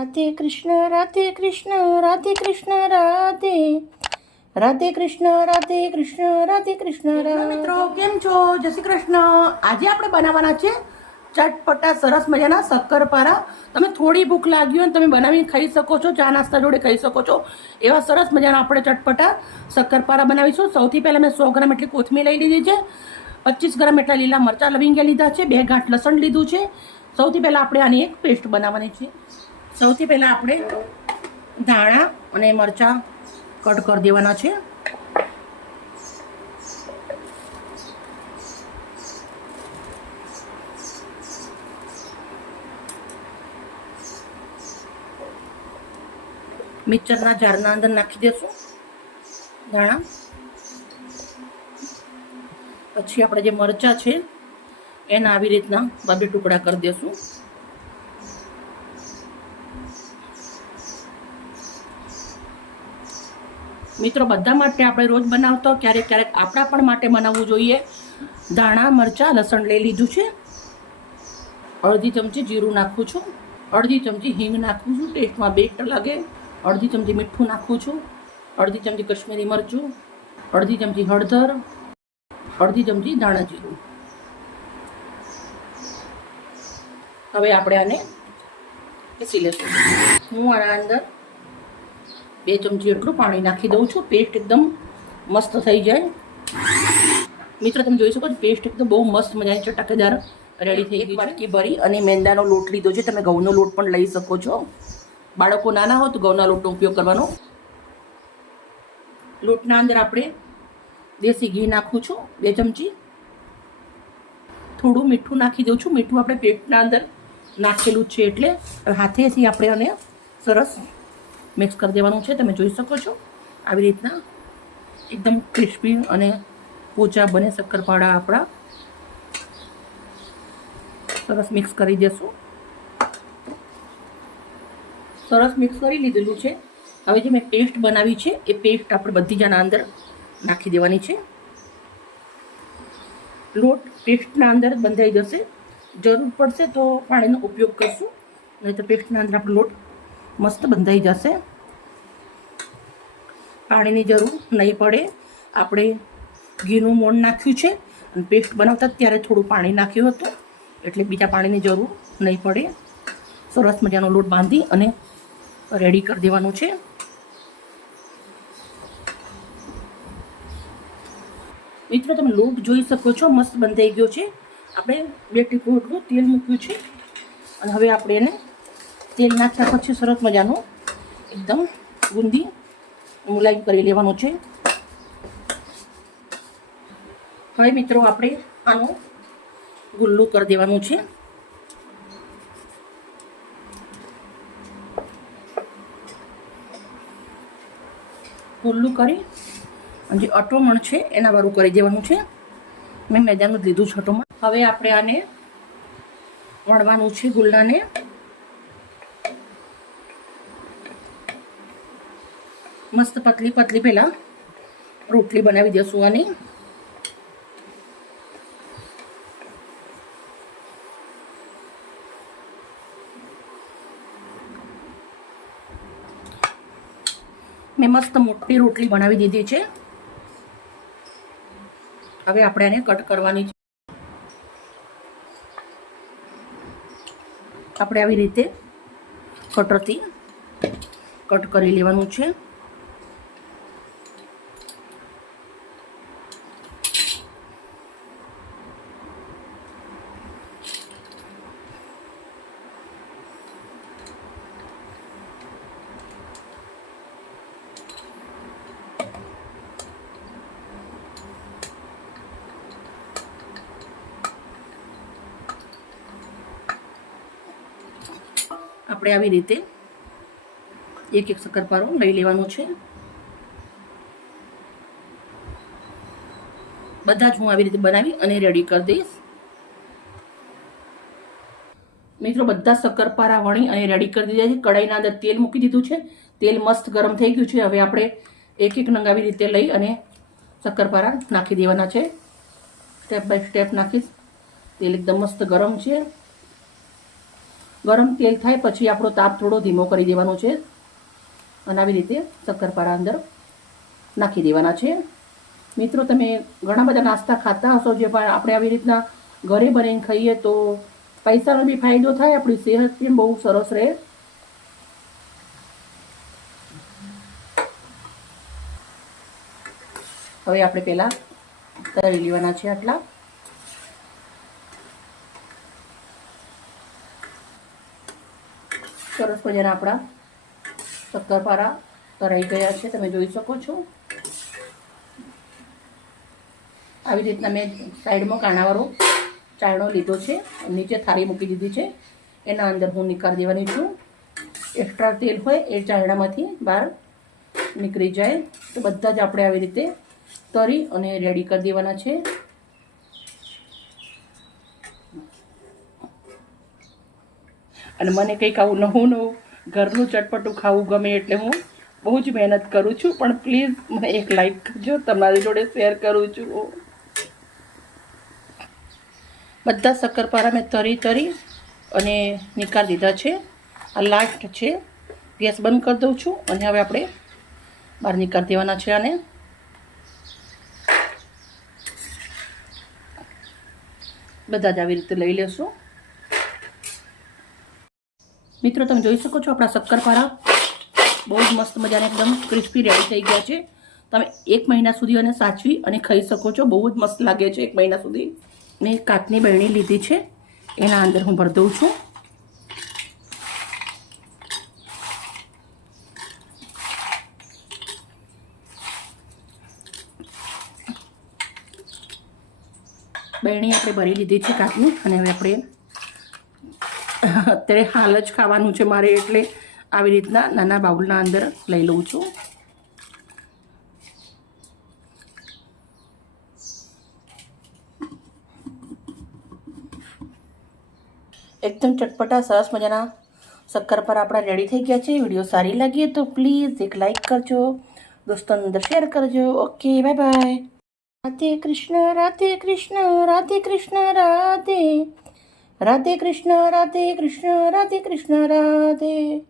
રાધે કૃષ્ણ રાધે કૃષ્ણ રાધે કૃષ્ણ રાધે રાધે કૃષ્ણ રાધે કૃષ્ણ રાધે કૃષ્ણ મિત્રો કેમ છો? જય શ્રી કૃષ્ણ. આજે આપણે બનાવવાના છે ચટપટા સરસ મજાના શક્કરપારા. તમે થોડી ભૂખ લાગી હોય તમે બનાવીને ખાઈ શકો છો, ચા નાસ્તા જોડે ખાઈ શકો છો. એવા સરસ મજાના આપણે ચટપટા શક્કરપારા બનાવીશું. સૌથી પહેલાં મેં 100 ગ્રામ એટલી કોથમીર લઈ લીધી છે, 25 ગ્રામ એટલા લીલા મરચાં લવિંગિયા લીધા છે, 2 ગાંઠ લસણ લીધું છે. સૌથી પહેલાં આપણે આની એક પેસ્ટ બનાવવાની છે. સૌથી પહેલાં આપણે ધાણા અને મરચાં કટ કરી દેવાના છે. મિક્સરના જારના અંદર નાખી દેશું ધાણા. પછી આપણે જે મરચાં છે એના આવી રીતના 2 ટુકડા કરી દેશું. મિત્રો બધા માટે આપણે રોજ બનાવતો, ક્યારેક ક્યારેક આપણા પણ માટે બનાવવું જોઈએ. ધાણા મરચાં લસણ લઈ લીધું છે. અડધી ચમચી જીરું નાખું છું, અડધી ચમચી હિંગ નાખું છું ટેસ્ટમાં બેસ્ટ લાગે. અડધી ચમચી મીઠું નાખું છું, અડધી ચમચી કશ્મીરી મરચું, અડધી ચમચી હળદર, અડધી ચમચી ધાણા જીરું. હવે આપણે આને પીસી લઈશું. હું આના અંદર 2 ચમચી એટલું પાણી નાખી દઉં છું. પેસ્ટ એકદમ મસ્ત થઈ જાય. મિત્રો તમે જોઈ શકો છો પેસ્ટ એકદમ બહુ મસ્ત મજાની ચટાકેદાર રેડી થઈ ગઈ. વાટકી ભરી અને મેંદાનો લોટ લીધો છે. તમે ઘઉંનો લોટ પણ લઈ શકો છો. બાળકો નાના હોય તો ઘઉંના લોટનો ઉપયોગ કરવાનો. લોટના અંદર આપણે દેશી ઘી નાખું છું 2 ચમચી. થોડું મીઠું નાખી દઉં છું. મીઠું આપણે પેસ્ટના અંદર નાખેલું છે એટલે હાથેથી આપણે આને સરસ મિક્સ કરી દેવાનું છે. તમે જોઈ શકો છો આવી રીતના એકદમ ક્રિસ્પી અને પોચા બને શક્કરપારા આપણા. સરસ મિક્સ કરી દેશું. સરસ મિક્સ કરી લીધેલું છે. હવે જે મેં પેસ્ટ બનાવી છે એ પેસ્ટ આપણે બધી જ આના અંદર નાખી દેવાની છે. લોટ પેસ્ટના અંદર બંધાઈ જશે. જરૂર પડશે તો પાણીનો ઉપયોગ કરશું, નહીં તો પેસ્ટના અંદર આપણો લોટ મસ્ત બંધાઈ જશે. પાણીની જરૂર નહીં પડે. આપણે ઘીનું મોણ નાખ્યું છે અને પેસ્ટ બનાવતા ત્યારે થોડું પાણી નાખ્યું હતું એટલે બીજા પાણીની જરૂર નહીં પડે. સરસ મજાનો લોટ બાંધી અને રેડી કરી દેવાનું છે. મિત્રો તમે લોટ જોઈ શકો છો મસ્ત બંધાઈ ગયો છે. આપણે 2 ટીપું એટલું તેલ મૂક્યું છે અને હવે આપણે એને તેલ નાખ્યા પછી સરસ મજાનું એકદમ ગુંદી મુલાયમ કરી લેવાનું છે. હવે મિત્રો આપણે આનું ગુલ્લું કરી દેવાનું છે. ગુલ્લું કરી અને જે અટોમણ છે એના વાળું કરી દેવાનું છે. મેં મેદાનું જ લીધું છે અટોમણ. હવે આપણે આને વણવાનું છે ગુલ્લાને. મસ્ત પતલી પતલી પહેલાં રોટલી બનાવી દેશું આની. મેં મસ્ત મોટી રોટલી બનાવી દીધી છે. હવે આપણે આને કટ કરવાની છે. આપણે આવી રીતે કટરથી કટ કરી લેવાનું છે. આપણે આવી રીતે એક શક્કરપારો લઈ લેવાનું છે. બધા જ હું આવી રીતે બનાવી અને રેડી કરી દઈશ. મિત્રો બધા શક્કરપારા વણી અને રેડી કરી દીધા છે. કઢાઈના અંદર તેલ મૂકી દીધું છે. તેલ મસ્ત ગરમ થઈ ગયું છે. હવે આપણે એક નંગ આવી રીતે લઈ અને શક્કરપારા નાખી દેવાના છે. સ્ટેપ બાય સ્ટેપ નાખીશ. તેલ એકદમ મસ્ત ગરમ છે. ગરમ તેલ થાય પછી આપણો તાપ થોડો ધીમો કરી દેવાનો છે અને આવી રીતે શક્કરપારા અંદર નાખી દેવાના છે. મિત્રો, તમે ઘણા બધા નાસ્તા ખાતા હશો, જે પણ આપણે આવી રીતના ઘરે બનાવીને ખાઈએ તો પૈસાનો બી ફાયદો થાય, આપણી સેહત પણ બહુ સરસ રહે. હવે આપણે પહેલાં તળી લેવાના છે આટલા. સરસ મજાના આપણા શક્કરપારા તળાઈ ગયા છે, તમે જોઈ શકો છો. આવી રીતના મેં સાઈડમાં કાણાવાળો ચાયણો લીધો છે, નીચે થાળી મૂકી દીધી છે, એના અંદર હું નીકાળી દેવાની છું. એક્સ્ટ્રા તેલ હોય એ ચાયણામાંથી બહાર નીકળી જાય. તો બધા જ આપણે આવી રીતે તળી અને રેડી કરી દેવાના છે. અને મને કંઈક આવું નવું ઘરનું ચટપટું ખાવું ગમે એટલે હું બહુ જ મહેનત કરું છું. પણ પ્લીઝ મને એક લાઈક કરજો, તમારી જોડે શેર કરું છું. બધા શક્કરપારા મેં તરી અને નીકાળી દીધા છે. આ લાસ્ટ છે. ગેસ બંધ કરી દઉં છું અને હવે આપણે બહાર નીકાળી દેવાના છે. આને બધા જ આવી રીતે લઈ લેશું. મિત્રો, તમે જોઈ શકો છો આપણા શક્કરપારા બહુ જ મસ્ત મજાના એકદમ ક્રિસ્પી રેડી થઈ ગયા છે. તમે 1 મહિના સુધી એને સાચવી અને ખાઈ શકો છો. બહુ જ મસ્ત લાગે છે. 1 મહિના સુધી. મેં કાચની બરણી લીધી છે, એના અંદર હું ભરી દઉં છું. બરણી આપણે ભરી લીધી છે કાચની. અને હવે આપણે અત્યારે હાલ જ ખાવાનું છે મારે, એટલે આવી રીતના નાના બાઉલના અંદર લઈ લઉં છું. એકદમ ચટપટા સરસ મજાના શક્કરપારા આપણા રેડી થઈ ગયા છે. વિડીયો સારી લાગી તો પ્લીઝ એક લાઈક કરજો, દોસ્તોની અંદર શેર કરજો. Okay, bye bye. Radhe Krishna, Radhe Krishna, Radhe Krishna, Radhe Radhe Krishna, Radhe Krishna, Radhe Krishna, Radhe.